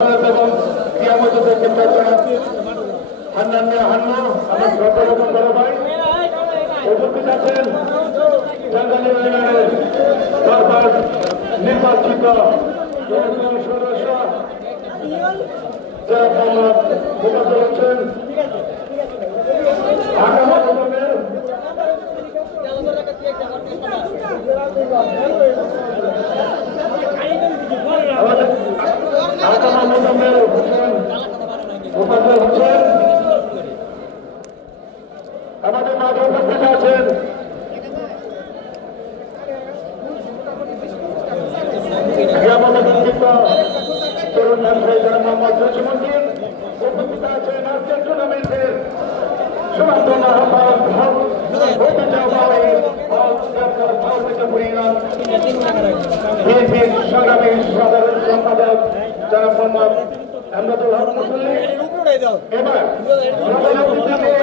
এবং ক্রিয়ামতো দেখতে হান্নান হান্না আমার সর্বপ্রথম বড় ভাই উপস্থিত আছেন টাঙ্গাইল ইউনিয়নের বারবার নির্বাচিত সদস্য যারা মোকাবিলা করছেন আগামী ভবনের আমাদের মাঝে উপস্থিত আছেন তরুণ ব্যবসায়ী যারা মোহাম্মদ জসিমুদ্দিন উপস্থিত আছেন আজকের টুর্নামেন্টের সমাপ্ত বিএনপির সংগ্রামী সাধারণ সম্পাদক যারা মোহাম্মদ আমদাদুল হক মুসল্লি এবার